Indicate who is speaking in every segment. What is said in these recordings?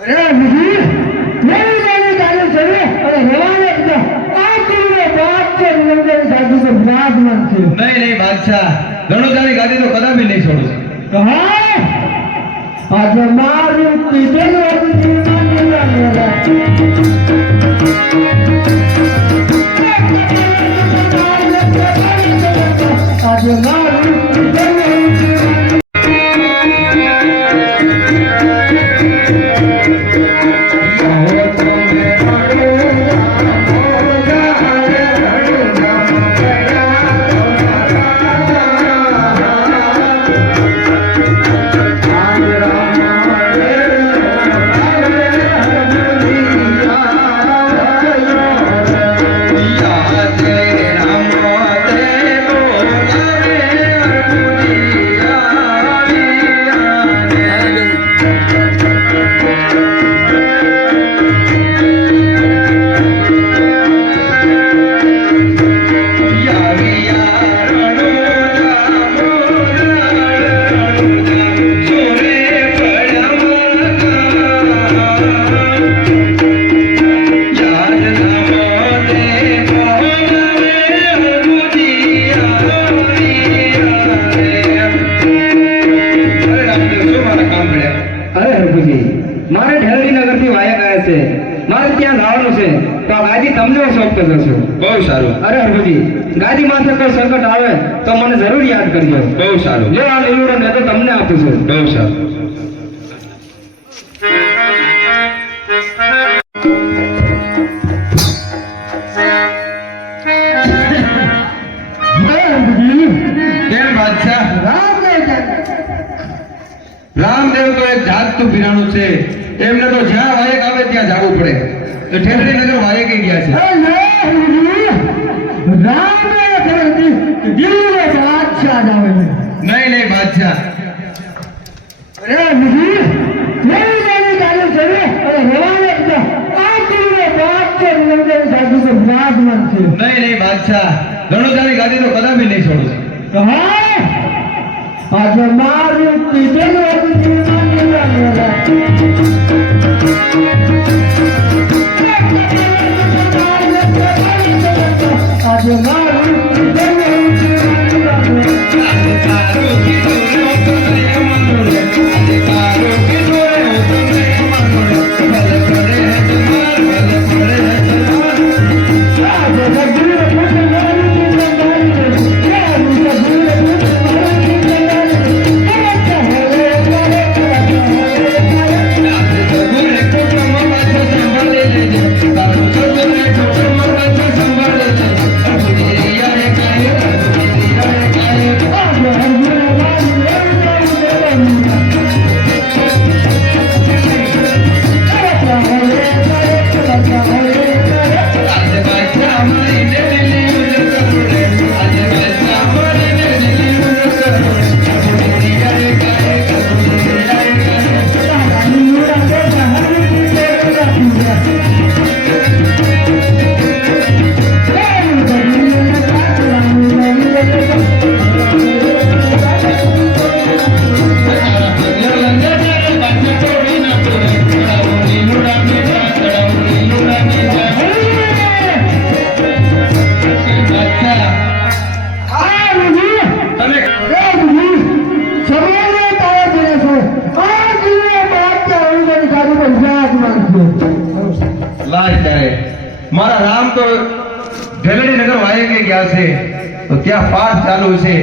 Speaker 1: અરે બીજી મેરી અને રવાને જ આ તીરને બાદ છે નિરંજન સાધુ તો છે
Speaker 2: તો
Speaker 1: તો મારું. આજે મારું
Speaker 3: મારે ત્યાં જવાનું છે. તો ગાદી તમને સોંપતો કરશો
Speaker 2: બહુ સારું.
Speaker 3: અરે હરભજી ગાદી માથે કોઈ સંકટ આવે તો મને જરૂર યાદ કરજો.
Speaker 2: બહુ સારું.
Speaker 3: લો આ લીલુડો ને તો તમને આપું છું.
Speaker 2: બહુ સારું. રામદેવ તો એક જાતનું બિરાણું છે. એમને તો જ્યાં વાયક આવે ત્યાં જવું પડે. તો ઠેરડી નગર વાયકે ગયા છે. નહીં નહીં બાદશાહ. નહીં નહીં બાદશાહ. રણુજાની ગાદી તો કદાપી નહીં છોડું.
Speaker 1: આજે મારું હતું જીવન
Speaker 2: ચાલુ છે.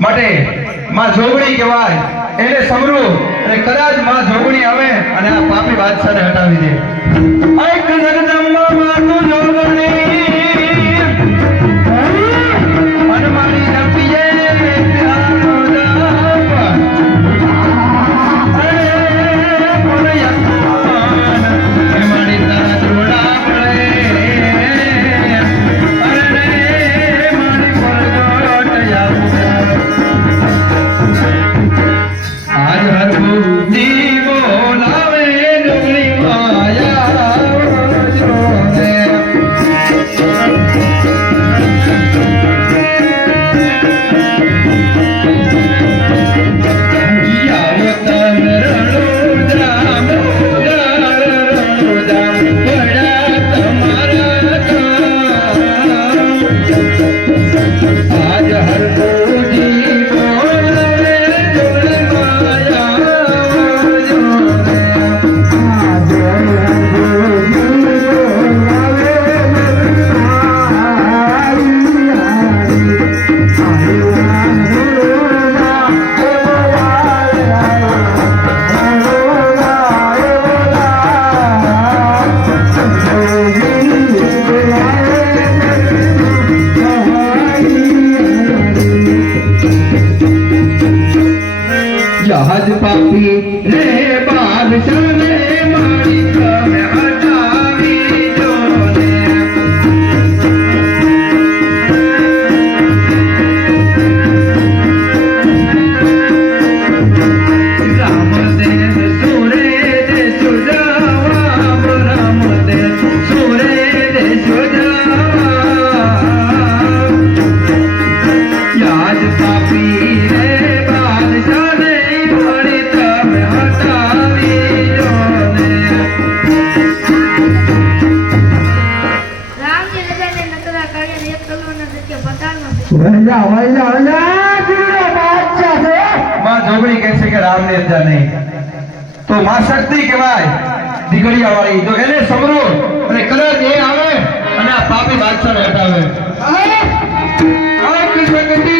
Speaker 2: માટે માં જોગણી કહેવાય. એને સમરું અને કદાચમાં જોગણી આવે અને આ પાપી બાદશાહને હટાવી દે. એક જગદંબા માનું જોગણી পাপি রে શક્તિ કહેવાય. દીકરીયા વાળી તો એને સમરો અને કદાચ એ આવે અને આ પાપી બાદશાહ હટાવે કૃષ્ણ ગતિ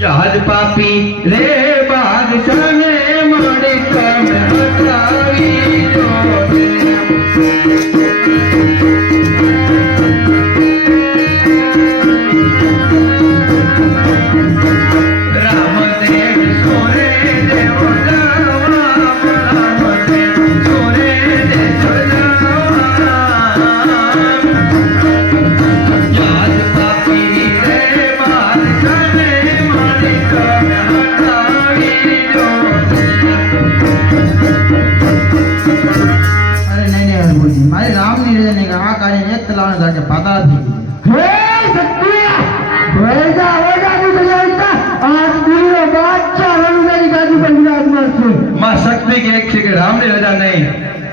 Speaker 2: જહાજ પાપી રે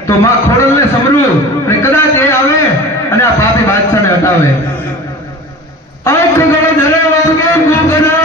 Speaker 2: તો માં ખોડલને સમરું અને કદાચ એ આવે અને આ પાપી બાદશાહને હટાવે. અંખ ગણો ધરે વાગે ગુગના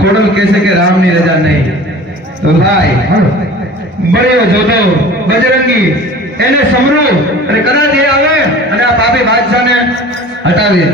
Speaker 2: ખોડલ કહેશે કે રામની રજા નહીં. તો ભાઈ બળ્યો જોતો બજરંગી, એને સમરો અને કદાચ એ આવે અને આ પાપી બાદશાહને હટાવી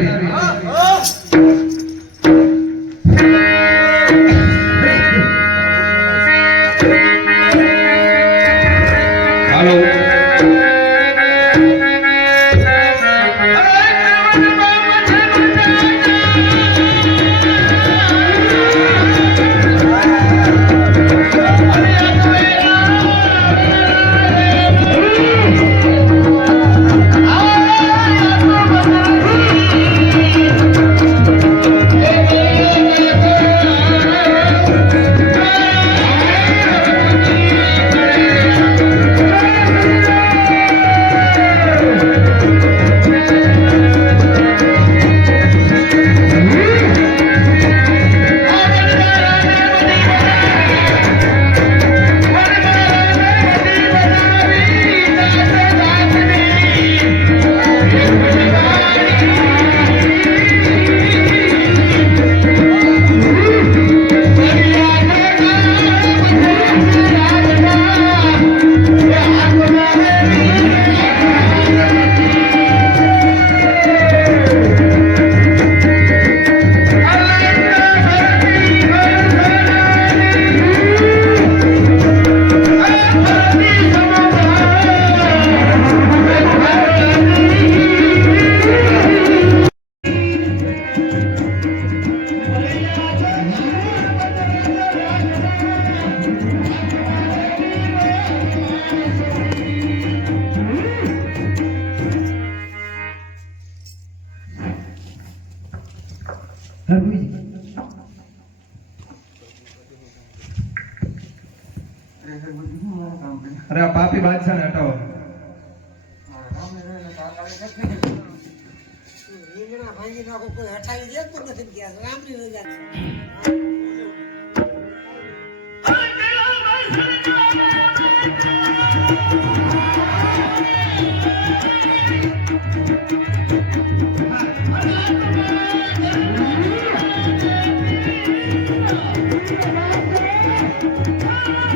Speaker 2: અરે આ પાપી
Speaker 1: નાખો કોઈ હટાવી. દે પણ